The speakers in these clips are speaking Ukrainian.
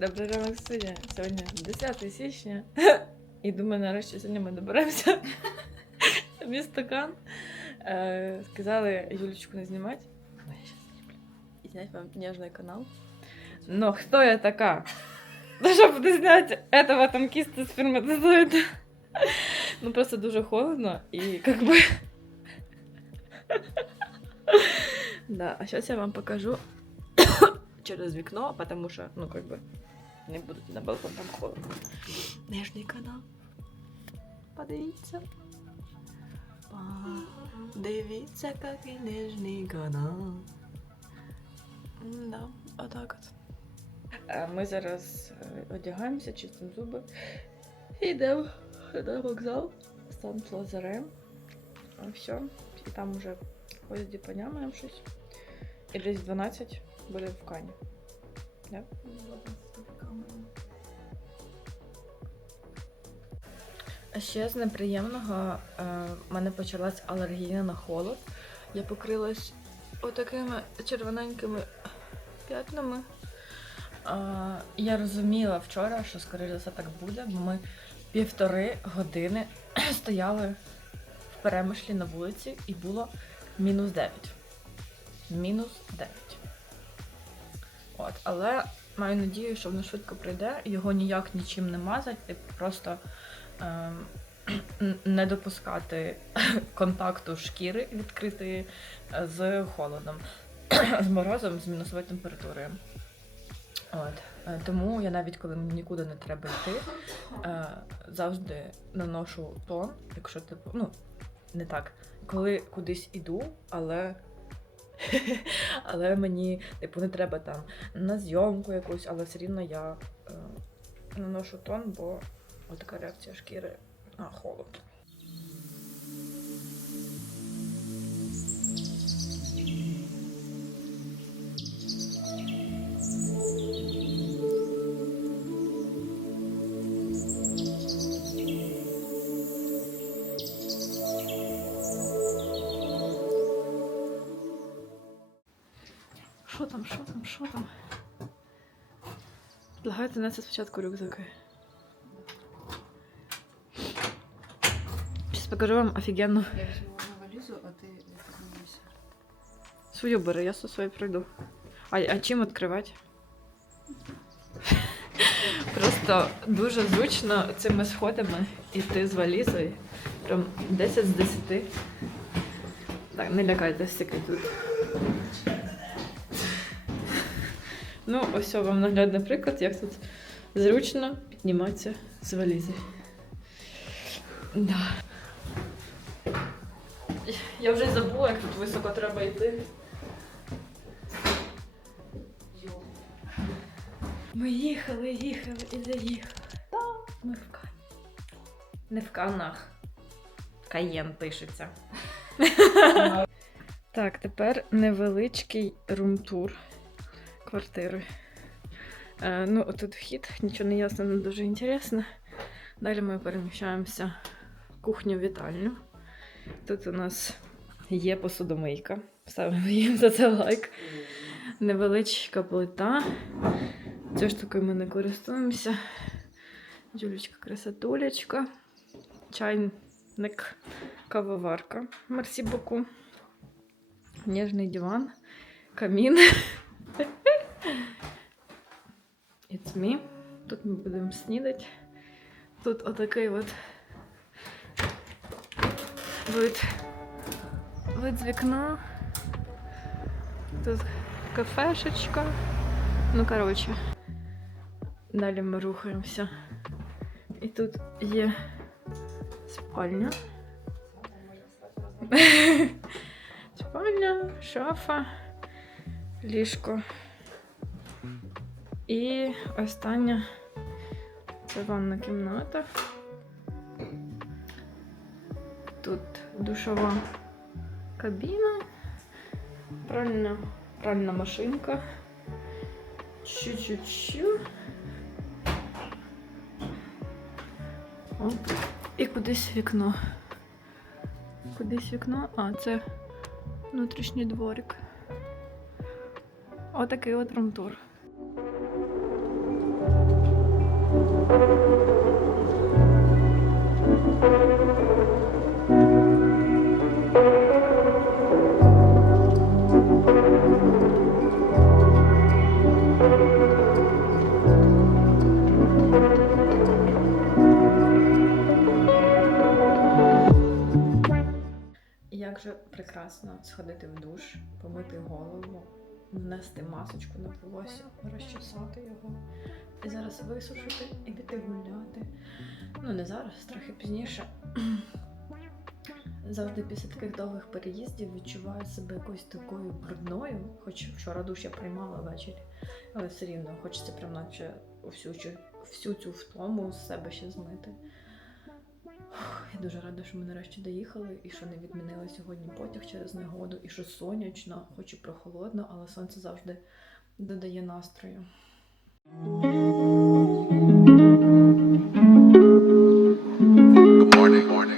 Добрий ранок, студія. Сьогодні 10 січня. І думаю, нарешті сьогодні ми доберемося в мій стакан. Е, Сказали Юлечку не знімати. Ну, я щас знімлю. І зняти вам нежний канал. Но хто я така? Ну, щоб буде зняти этого танкіста сперматозоїда. Ну, просто дуже холодно і как бы... Да, а сейчас я вам покажу через вікно, потому що, ну, как бы, не буду на балкон, там холодно. Нижній канал. Подивіться. Дивіться, який нижній канал. Да, отак от. Ми зараз е, одягаємося, чистимо зуби. Йдемо на вокзал. Стант Лазарем. Все. Там уже в поїзді понямаємо щось. І десь 12 буде в Кані. Да? Ще з неприємного е, в мене почалась алергія на холод. Я покрилась отакими червоненькими п'ятнами. Я розуміла вчора, що скоріше все так буде, бо ми півтори години стояли в перемишлі на вулиці і було мінус 9. Мінус 9. От, але маю надію, що воно швидко прийде, його ніяк нічим не мазать, типу просто не допускати контакту шкіри відкритої е, з холодом, з морозом, з мінусовою температурою. От. е, Тому я навіть коли нікуди не треба йти, е, завжди наношу тон, якщо типу, ну, не так, коли кудись іду, але. але мені, типу, не треба там на зйомку якусь, але все рівно я наношу тон, бо така реакція шкіри на холод. Що там, що там, що там? Предлагаю занести спочатку рюкзаки. Покажу вам офігенну Я візьму валізу, а ти подивися. свою бери, я со своєю пройду. А, а чим відкривати? Просто дуже зручно цими сходами іти з валізою. Прям 10 з 10. Так, не лякайтесь, тільки тут. Ну, ось вам наглядний приклад, як тут зручно підніматися з валізи. Да. Я вже й забула, як тут високо треба йти. Ми їхали, їхали і заїхали. Ми в Кані. Не в Канах. Каєн пишеться. так, тепер невеличкий румтур квартири. Е, ну, тут вхід, нічого не ясно, не дуже інтересно. Далі ми переміщаємося в кухню-вітальню. Тут у нас є посудомийка. Ставимо їм за це лайк. Невеличка плита. Цією штукою ми не користуємося. Юлечка красотулечка. Чайник, кавоварка. Мерсі боку. Ніжний диван. Камін. It's me. Тут ми будемо снідати. Тут отакий от вид, вид з вікна. Тут кафешечка. Ну, коротше. Далі ми рухаємося. І тут є спальня. Спальня, шафа, ліжко. І остання це ванна кімната. Тут душова кабіна, пральна, пральна машинка. Чу-чу-чу. Оп. І кудись вікно. Кудись вікно. А, це внутрішній дворик. Отакий от румтур. Як же прекрасно сходити в душ, помити голову, внести масочку на волосся, розчесати його, і зараз висушити і піти гуляти. Ну, не зараз, трохи пізніше. Завжди після таких довгих переїздів відчуваю себе якоюсь такою брудною, хоч вчора душ я приймала ввечері, але все рівно хочеться прям наче всю, всю цю втому з себе ще змити. Я дуже рада, що ми нарешті доїхали і що не відмінили сьогодні потяг через негоду, і що сонячно, хоч і прохолодно, але сонце завжди додає настрою. Good morning. morning.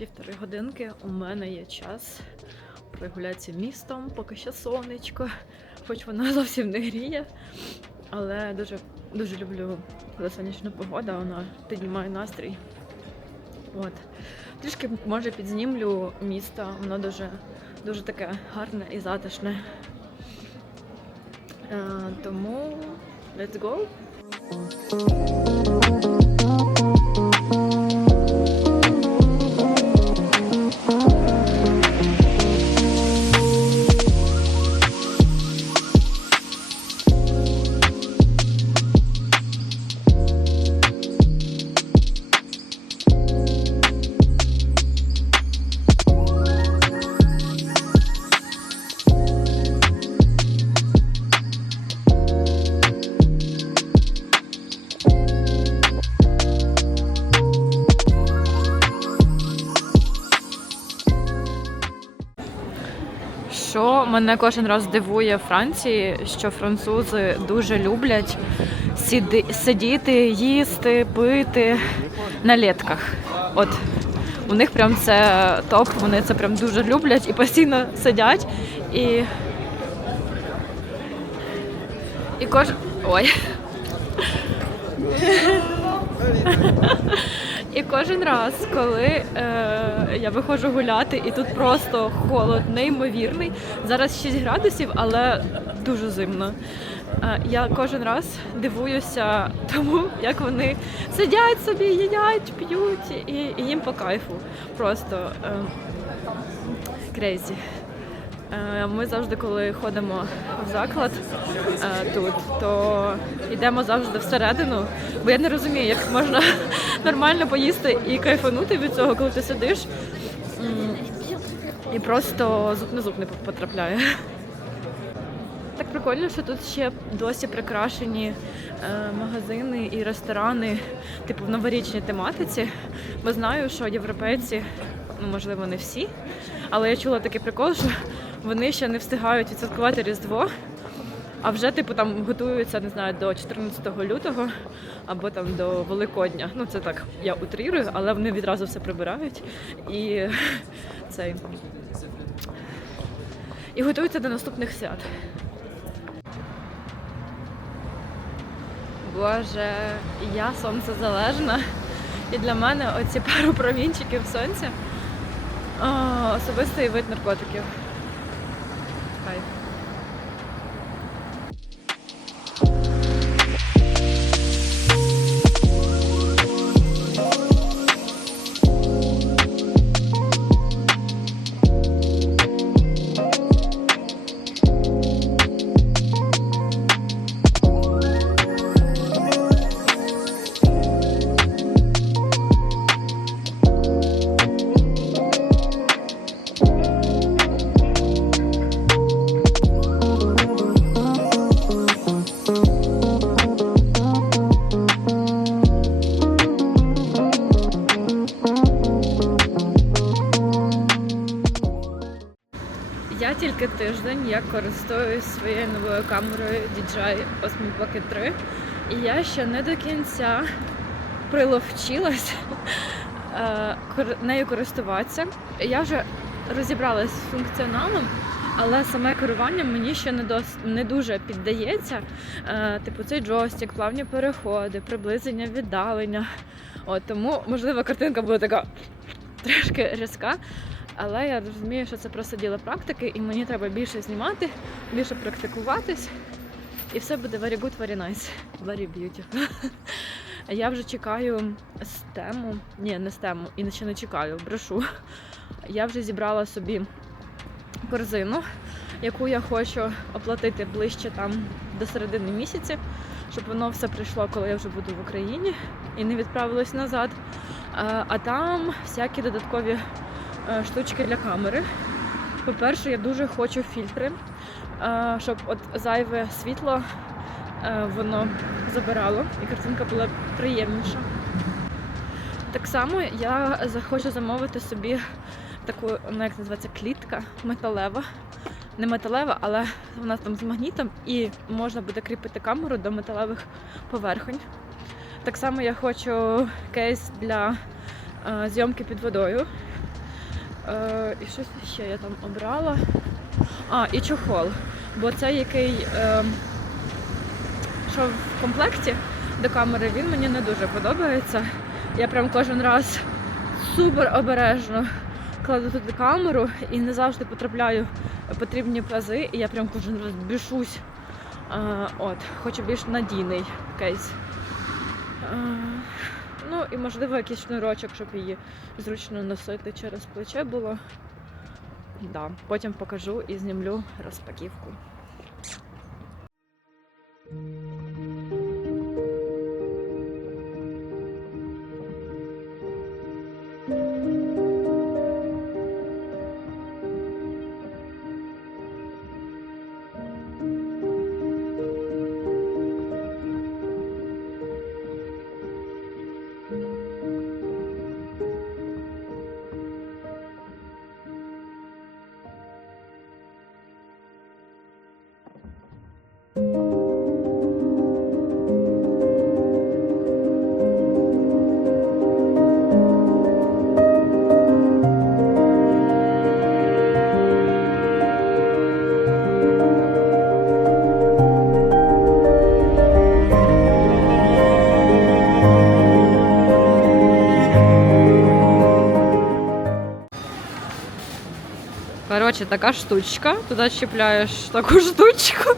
Півтори годинки у мене є час прогулятися містом, поки ще сонечко, хоч воно зовсім не гріє. Але дуже, дуже люблю, коли сонячна погода, вона піднімає настрій. От. Трішки може підзнімлю місто, воно дуже, дуже таке гарне і затишне. Е, тому let's go! Мене кожен раз дивує Франції, що французи дуже люблять сіди, сидіти, їсти, пити на літках. От у них прям це топ, вони це прям дуже люблять і постійно сидять і. І кож... Ой. Кожен раз, коли е, я виходжу гуляти, і тут просто холод неймовірний. Зараз 6 градусів, але дуже зимно. Е, я кожен раз дивуюся тому, як вони сидять собі, їдять, п'ють, і, і їм по кайфу. Просто крейзі. Е, Ми завжди, коли ходимо в заклад е, тут, то йдемо завжди всередину, бо я не розумію, як можна нормально поїсти і кайфанути від цього, коли ти сидиш і просто зуб на зуб не потрапляє. Так прикольно, що тут ще досі прикрашені е, магазини і ресторани, типу в новорічній тематиці. Бо знаю, що європейці, ну можливо, не всі, але я чула такий прикол, що вони ще не встигають відсвяткувати Різдво, а вже типу там готуються, не знаю, до 14 лютого або там до Великодня. Ну це так, я утрірую, але вони відразу все прибирають і цей. І готуються до наступних свят. Боже, я сонцезалежна. І для мене оці пару промінчиків сонця особистий вид наркотиків. Bye. Я тільки тиждень як користуюсь своєю новою камерою DJI Osmo Pocket 3, і я ще не до кінця приловчилась е, нею користуватися. Я вже розібралась з функціоналом, але саме керування мені ще не, дос, не дуже піддається. Е, типу цей джойстик, плавні переходи, приблизення, віддалення. От, тому, можливо, картинка буде така трошки різка. Але я розумію, що це просто діло практики, і мені треба більше знімати, більше практикуватись, і все буде very good, very nice, very beautiful. Я вже чекаю стему. Ні, не стему, і ще не чекаю, брешу. Я вже зібрала собі корзину, яку я хочу оплатити ближче там до середини місяця, щоб воно все прийшло, коли я вже буду в Україні і не відправилось назад. А, там всякі додаткові штучки для камери. По-перше, я дуже хочу фільтри, е, щоб от зайве світло е, воно забирало і картинка була приємніша. Так само я захочу замовити собі таку, ну як називається, клітка металева. Не металева, але вона там з магнітом і можна буде кріпити камеру до металевих поверхонь. Так само я хочу кейс для е, зйомки під водою. Е, і щось ще я там обрала. А, і чохол. Бо цей, який е, що в комплекті до камери, він мені не дуже подобається. Я прям кожен раз супер обережно кладу туди камеру і не завжди потрапляю в потрібні пази, і я прям кожен раз бішусь. Е, от, хочу більш надійний кейс. Е, Ну і можливо якийсь шнурочок, щоб її зручно носити через плече було. Да. Потім покажу і знімлю розпаківку. Коротше, така штучка. Туди чіпляєш таку штучку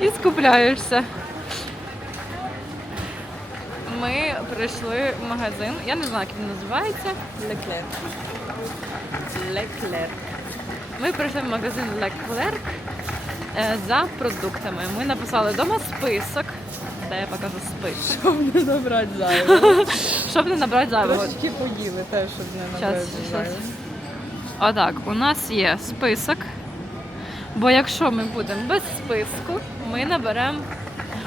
і скупляєшся. Ми прийшли в магазин. Я не знаю, як він називається. Леклер. Леклер. Ми прийшли в магазин Леклер е, за продуктами. Ми написали вдома список. Де я покажу список. Щоб не набрати зайвого. Щоб не набрати зайвого. Трошки поїли теж, щоб не набрати зайвого. Отак, у нас є список. Бо якщо ми будемо без списку, ми наберемо.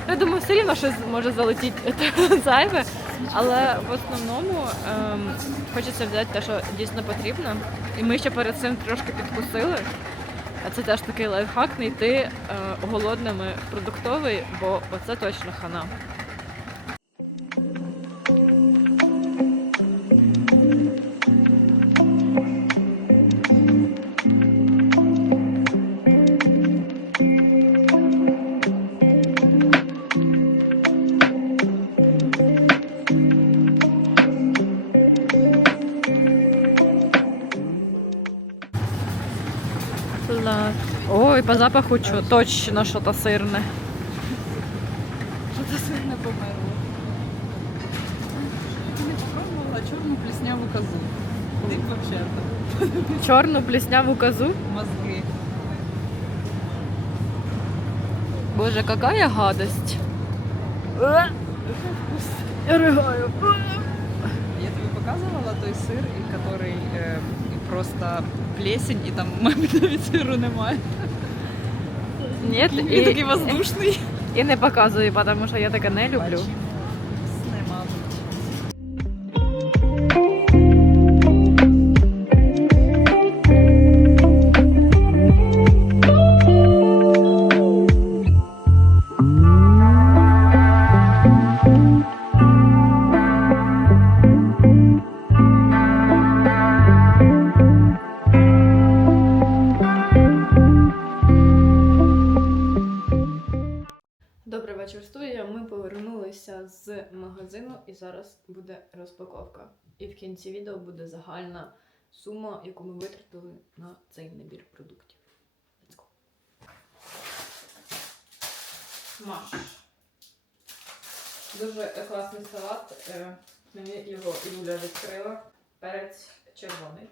Я думаю, все рівно щось може залетіти зайве. Але в основному ем, хочеться взяти те, що дійсно потрібно. І ми ще перед цим трошки підкусили. А це теж такий лайфхак не йти е, голодними в продуктовий, бо оце точно хана. Клас. Ой, по запаху чу, точно сирне. Що це сильно померло? Ти не попробувала чорну плісняву козу. Ти взагалі Чорну плісняву козу. мозги. Боже, какая гадость. Я ригаю. Я тобі показувала той сир, який е, просто плесень, і там мабуть навіть сиру немає. Ні, Він і, такий воздушний. і не показую, тому що я таке не люблю. Зараз буде розпаковка. І в кінці відео буде загальна сума, яку ми витратили на цей набір продуктів. Let's go. Маш. Дуже класний салат. Е, Мені його Юля відкрила. Перець червоний.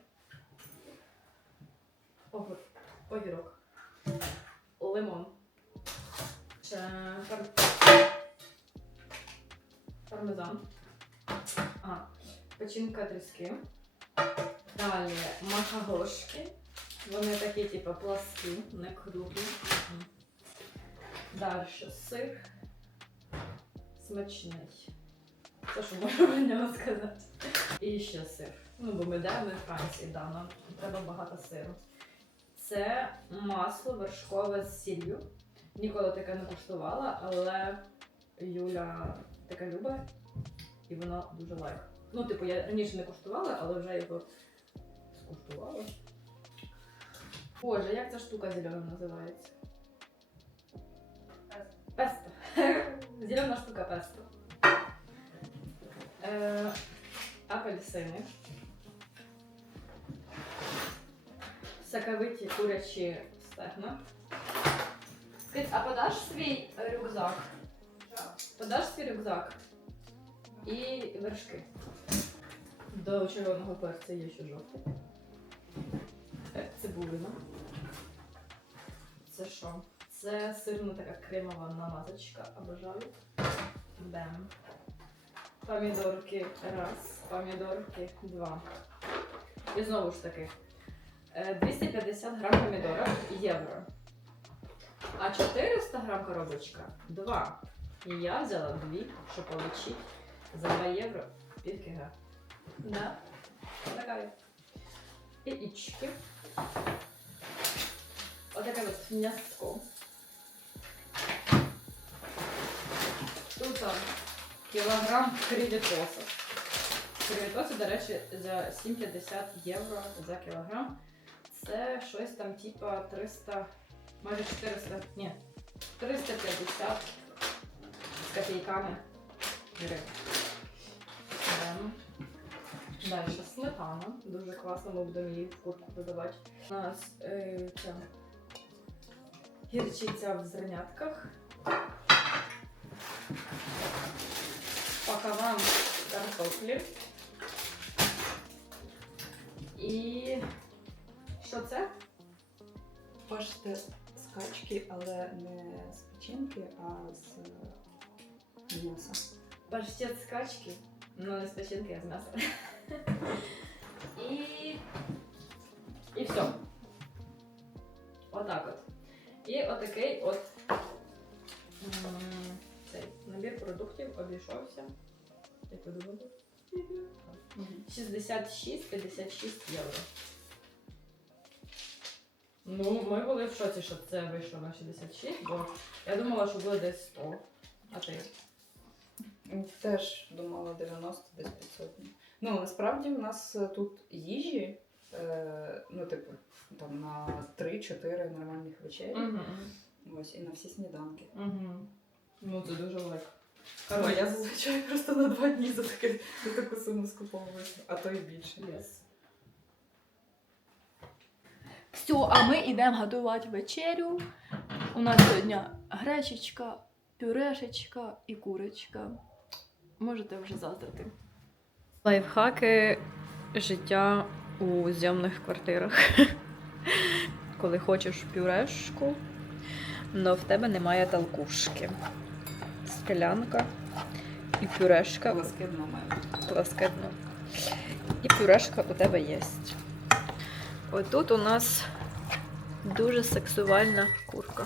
Огірок. Лимон. Пармезан. Ага. Печінка тріски. Далі макагошки. Вони такі, типу, пласкі, не круглі. Далі сир. Смачний. Це що можу про нього сказати. І ще сир. Ну, бо ми де ми в Франції, да, нам треба багато сиру. Це масло вершкове з сіллю. Ніколи таке не куштувала, але Юля таке любить, і воно дуже лайк. Ну, типу, я раніше не куштувала, але вже його скуштувала. Боже, як ця штука зелена називається? Песто. Зелена штука песто. Е, апельсини. Соковиті курячі стегна. А подаш свій рюкзак? Подаш свій рюкзак і вершки. До червоного перця є ще жовтий. Е, Цибулина. Це що? Це сирна така кремова намазочка, обожаю. Бем. Помідорки раз, помідорки два. І знову ж таки, е, 250 грам помідорок євро. А 400 грам коробочка 2. І я взяла дві, щоб получить за 2 євро пів кг. Да. Така. Яички. Отаке от м'яско. Тут кілограм кривітосів. Кривітоси, до речі, за 7,50 євро за кілограм. Це щось там типа 300, майже 400, ні, 350 з копійками гривень. Беремо. Далі сметана. Дуже класно, ми будемо її в курку додавати. У нас е, ця гірчиця в зернятках. Пакаван картоплі. І що це? Паштет з качки, але не з печінки, а з м'яса. Паштет з качки. Ну, не з печінки, а з. І. І все. Отак от. І отакий от цей набір продуктів обійшовся. Ви думаєте? 66-56 євро. Ну, ми були в шоці, що це вийшло на 66, бо я думала, що буде десь 100. А ти? Теж думала 90 десь 500. Ну, насправді в нас тут їжі, е, ну, типу, там на 3-4 нормальних вечері. Угу. Ось, і на всі сніданки. Угу. Ну, це дуже велико. А я зазвичай просто на два дні за, таке, за таку суму скуповуюся, а то і більше. Yes. Все, а ми йдемо готувати вечерю. У нас сьогодні гречечка, пюрешечка і курочка. Можете вже заздрити. Лайфхаки життя у зйомних квартирах. Коли хочеш пюрешку, але в тебе немає талкушки. Склянка і пюрешка Ласкидно має. пласкетно. І пюрешка у тебе є. Отут у нас дуже сексуальна курка.